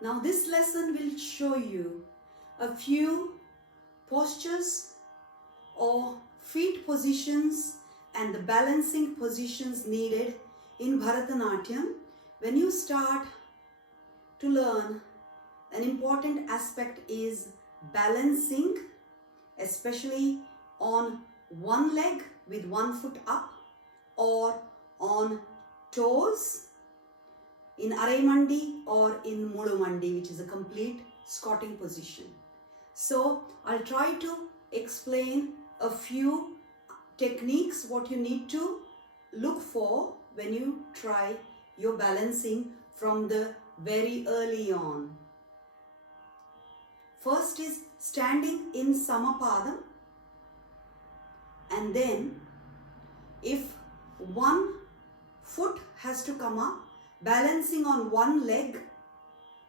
Now this lesson will show you a few postures or feet positions and the balancing positions needed in Bharatanatyam. When you start to learn, an important aspect is balancing, especially on one leg with one foot up or on toes in mandi or in Murumundi, which is a complete squatting position. So I'll try to explain a few techniques what you need to look for when you try your balancing from the very early on. First is standing in Samapadha, and then if one foot has to come up, balancing on one leg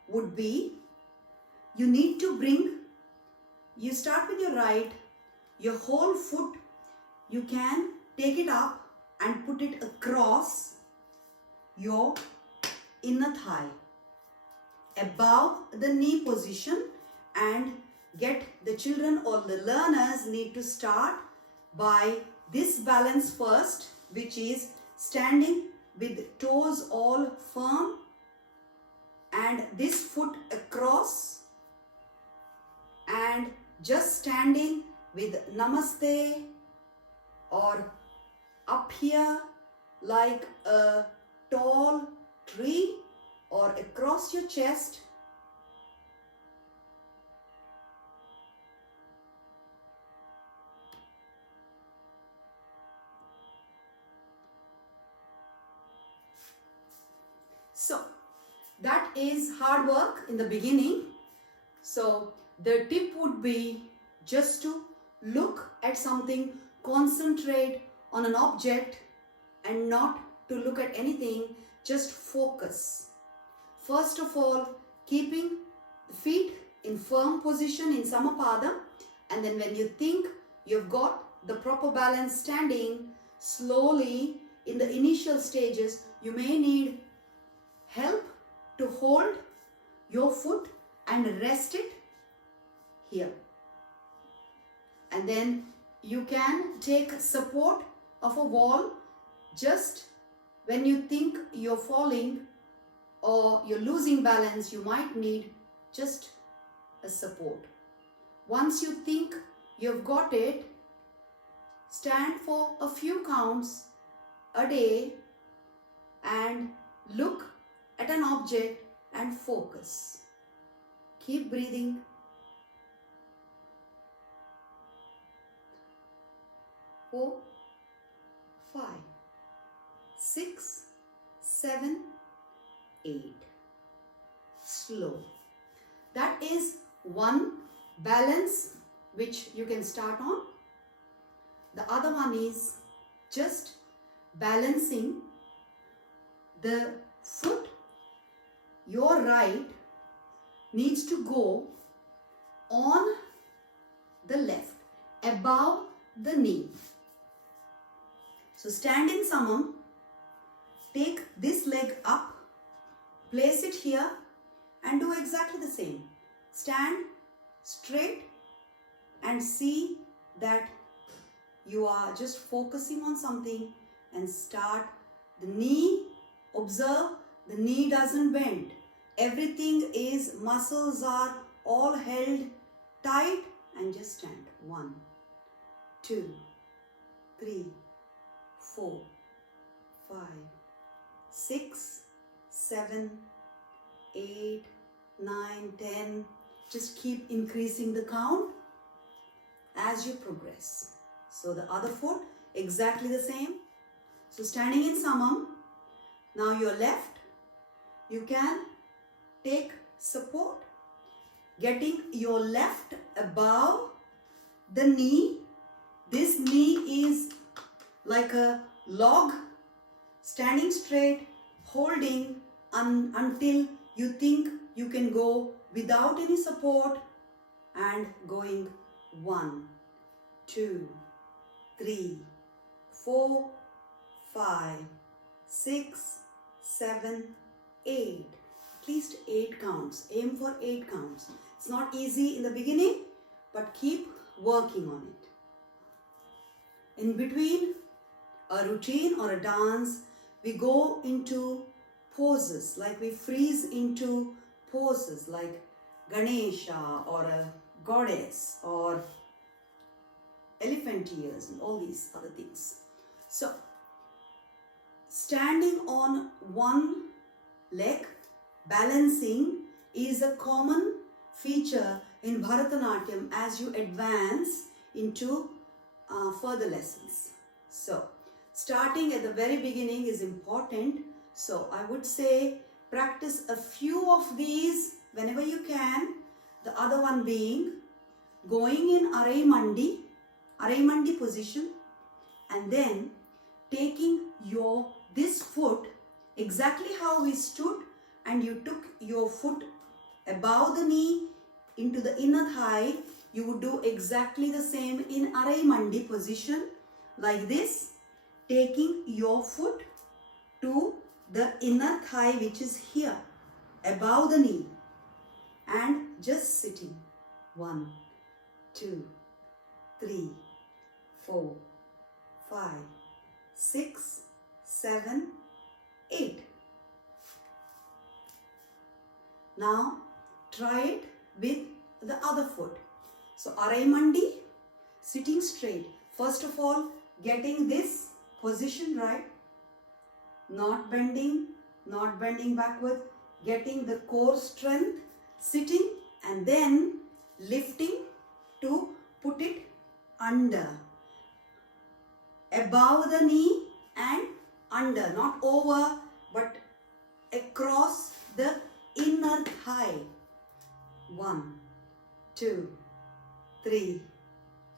would be, you start with your right, your whole foot, you can take it up and put it across your inner thigh, above the knee position, and get the children or the learners need to start by this balance first, which is standing with toes all firm and this foot across, and just standing with namaste or up here like a tall tree or across your chest. So that is hard work in the beginning. So the tip would be just to look at something, concentrate on an object and not to look at anything, just focus. First of all, keeping the feet in firm position in Samapadha, and then when you think you've got the proper balance standing, slowly in the initial stages you may need help to hold your foot and rest it here. And then you can take support of a wall just when you think you're falling or you're losing balance, you might need just a support. Once you think you've got it, stand for a few counts a day and look at an object and focus. Keep breathing. 4, 5, 6, 7, 8. Slow. That is one balance which you can start on. The other one is just balancing the foot. Your right needs to go on the left, above the knee. So stand in samam, take this leg up, place it here and do exactly the same. Stand straight and see that you are just focusing on something and start the knee. Observe the knee doesn't bend. Everything is, muscles are all held tight, and just stand. 1, 2, 3, 4, 5, 6, 7, 8, 9, 10. Just keep increasing the count as you progress. So the other foot, exactly the same. So standing in samam, now your left, you can take support, getting your left above the knee. This knee is like a log, standing straight, holding until you think you can go without any support, and going 1, 2, 3, 4, 5, 6, 7, 8. least 8 counts. Aim for 8 counts. It's not easy in the beginning, but keep working on it. In between a routine or a dance, we go into poses, like we freeze into poses like Ganesha or a goddess or elephant ears and all these other things. So, standing on one leg, balancing is a common feature in Bharatanatyam as you advance into further lessons. So, starting at the very beginning is important. So, I would say practice a few of these whenever you can. The other one being going in mandi position, and then taking this foot exactly how we stood, and you took your foot above the knee into the inner thigh. You would do exactly the same in mandi position, like this, taking your foot to the inner thigh, which is here above the knee, and just sitting. 1, 2, 3, 4, 5, 6, 7, 8. Now try it with the other foot. So mandi, sitting straight. First of all, getting this position right, not bending backward, getting the core strength, sitting, and then lifting to put it under, above the knee and under, not over but across the inner thigh. 1, 2, 3,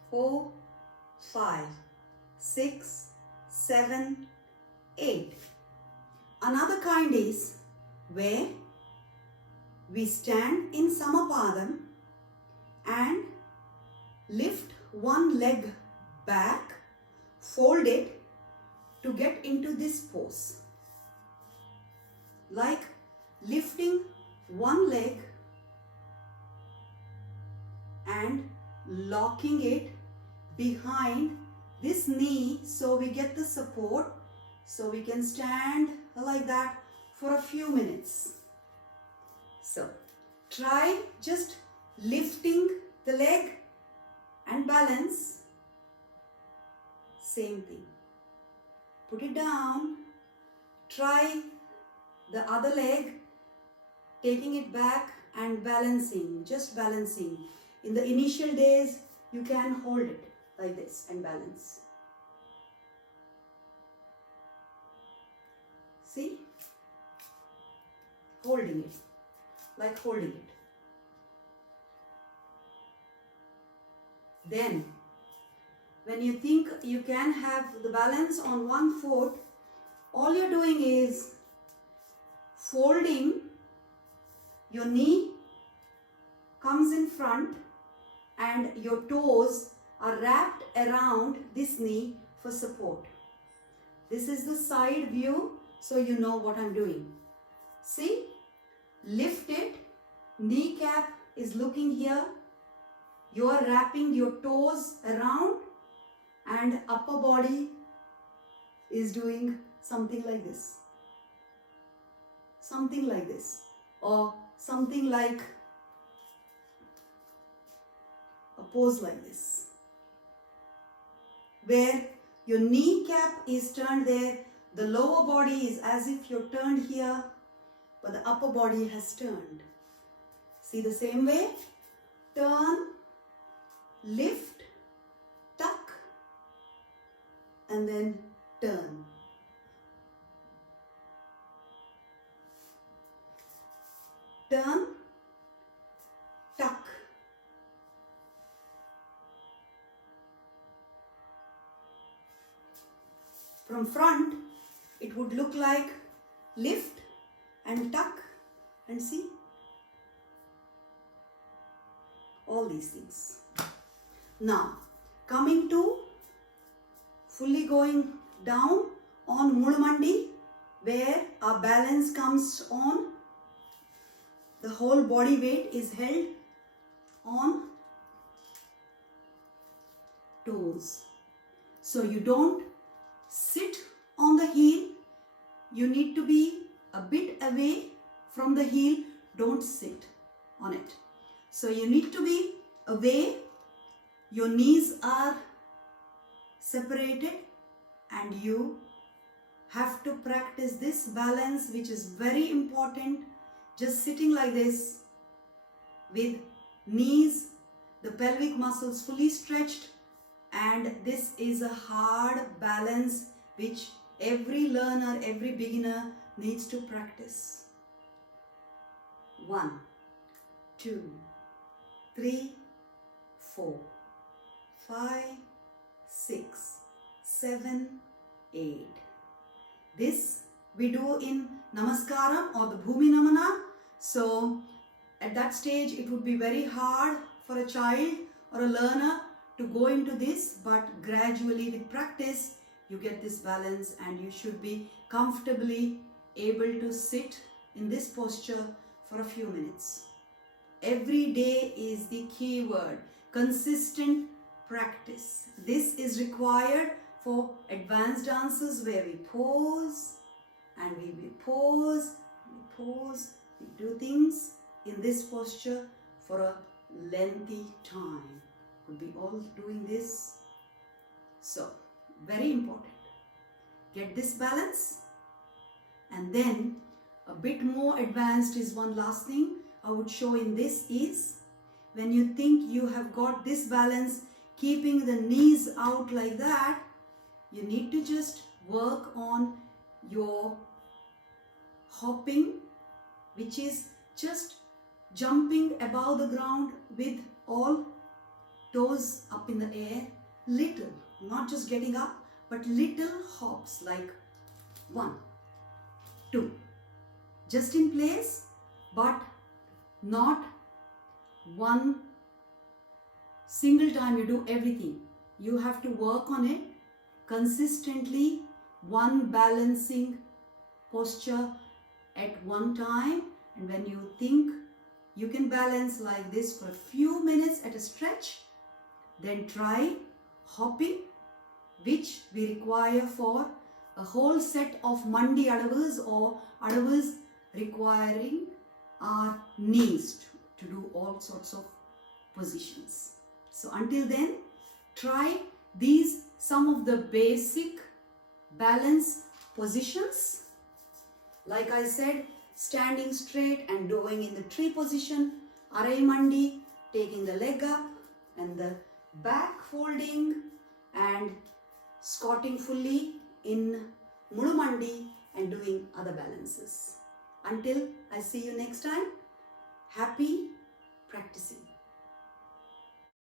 4, 5, 6, 7, 8. Another kind is where we stand in Samapadha and lift one leg back, fold it to get into this pose. Like lifting one leg and locking it behind this knee so we get the support, so we can stand like that for a few minutes. So try just lifting the leg and balance. Same thing. Put it down. Try the other leg, taking it back and balancing, just balancing. In the initial days, you can hold it like this and balance. See? Holding it, like holding it. Then, when you think you can have the balance on one foot, all you're doing is folding, your knee comes in front and your toes are wrapped around this knee for support. This is the side view, so you know what I'm doing. See? Lift it, kneecap is looking here, you are wrapping your toes around, and upper body is doing something like this. Something like this, or something like a pose like this, where your kneecap is turned there, the lower body is as if you're turned here, but the upper body has turned. See the same way? Turn, lift, tuck, and then turn. Turn, tuck. From front, it would look like lift and tuck, and see? All these things. Now, coming to fully going down on Murumundi, where our balance comes on the whole body weight is held on toes. So you don't sit on the heel. You need to be a bit away from the heel. Don't sit on it. So you need to be away. Your knees are separated and you have to practice this balance, which is very important. Just sitting like this with knees, the pelvic muscles fully stretched, and this is a hard balance which every learner, every beginner needs to practice. 1, 2, 3, 4, 5, 6, 7, 8. This we do in Namaskaram or the Bhumi Namana. So at that stage it would be very hard for a child or a learner to go into this, but gradually with practice you get this balance and you should be comfortably able to sit in this posture for a few minutes. Every day is the key word. Consistent practice. This is required for advanced dances where we pause and we pause, we do things in this posture for a lengthy time. Could be all doing this. So, very important. Get this balance, and then a bit more advanced is one last thing I would show in this is when you think you have got this balance, keeping the knees out like that, you need to just work on your hopping, which is just jumping above the ground with all toes up in the air, little, not just getting up, but little hops like 1, 2, just in place, but not one single time you do everything. You have to work on it consistently, one balancing posture at one time, and when you think you can balance like this for a few minutes at a stretch, then try hopping, which we require for a whole set of mandi adavus or adavus requiring our knees to do all sorts of positions. So until then, try these some of the basic balance positions. Like I said, standing straight and doing in the tree position, arai mandi, taking the leg up and the back folding and squatting fully in Murumundi and doing other balances. Until I see you next time, happy practicing.